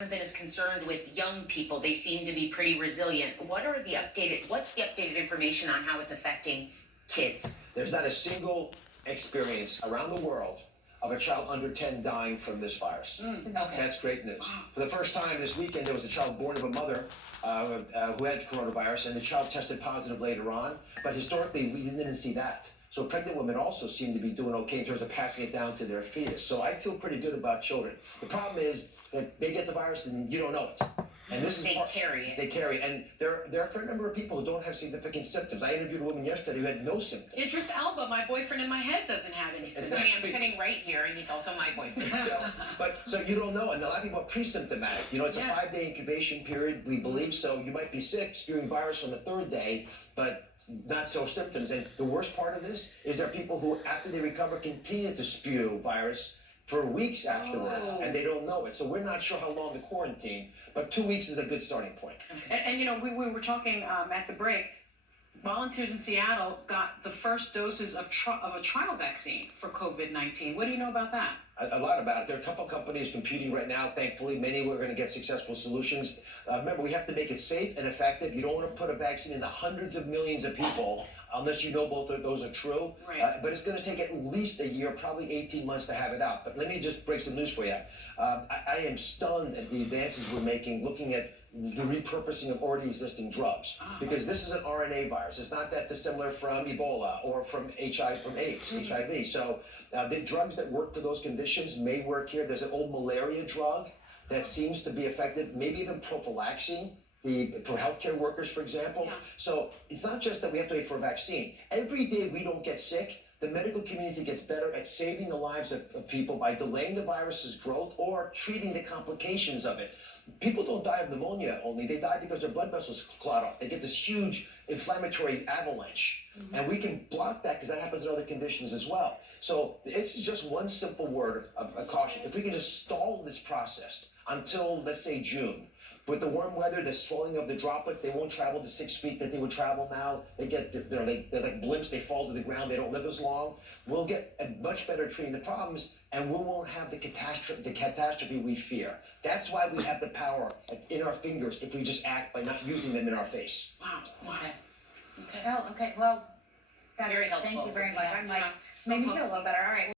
Haven't been as concerned with young people. They seem to be pretty resilient. What's the updated information on how it's affecting kids? There's not a single experience around the world of a child under 10 dying from this virus. Okay. That's great news. Wow. For the first time this weekend, there was a child born of a mother who had coronavirus, and the child tested positive later on. But historically, we didn't even see that. So pregnant women also seem to be doing okay in terms of passing it down to their fetus. So I feel pretty good about children. The problem is that they get the virus and you don't know it. And this is carry it. They carry it. And there are a fair number of people who don't have significant symptoms. I interviewed a woman yesterday who had no symptoms. Idris Elba, my boyfriend in my head, doesn't have any symptoms. I mean, I'm sitting right here, and he's also my boyfriend. So you don't know, and a lot of people are pre-symptomatic. You know, it's a 5-day incubation period, we believe, so you might be sick, spewing virus on the 3rd day, but not so symptoms. And the worst part of this is there are people who, after they recover, continue to spew virus for weeks afterwards, and they don't know it. So we're not sure how long the quarantine, but 2 weeks is a good starting point. And you know, we were talking at the break. Volunteers in Seattle got the first doses of a trial vaccine for COVID-19. What do you know about that? A lot about it. There are a couple companies competing right now. Thankfully, many were going to get successful solutions. Remember, we have to make it safe and effective. You don't want to put a vaccine into hundreds of millions of people unless you know both of those are true. Right. But it's going to take at least a year, probably 18 months to have it out. But let me just break some news for you. I am stunned at the advances we're making looking at the repurposing of already existing drugs, because this is an RNA virus. It's not that dissimilar from Ebola or from AIDS. HIV. So the drugs that work for those conditions may work here. There's an old malaria drug that seems to be effective, maybe even prophylaxing for healthcare workers, for example. Yeah. So it's not just that we have to wait for a vaccine. Every day we don't get sick, the medical community gets better at saving the lives of people by delaying the virus's growth or treating the complications of it. People don't die of pneumonia only, they die because their blood vessels clot up. They get this huge inflammatory avalanche. And we can block that because that happens in other conditions as well. So it's just one simple word of caution. If we can just stall this process until, let's say, June, with the warm weather, the swelling of the droplets, they won't travel the 6 feet that they would travel now. They're like blimps, they fall to the ground, they don't live as long. We'll get a much better treating the problems, and we won't have the catastrophe we fear. That's why we have the power in our fingers if we just act by not using them in our face. Wow. Oh, okay. Well, that's Very helpful. thank you very much. Yeah. I'm like, Yeah. made me feel a little better. All right.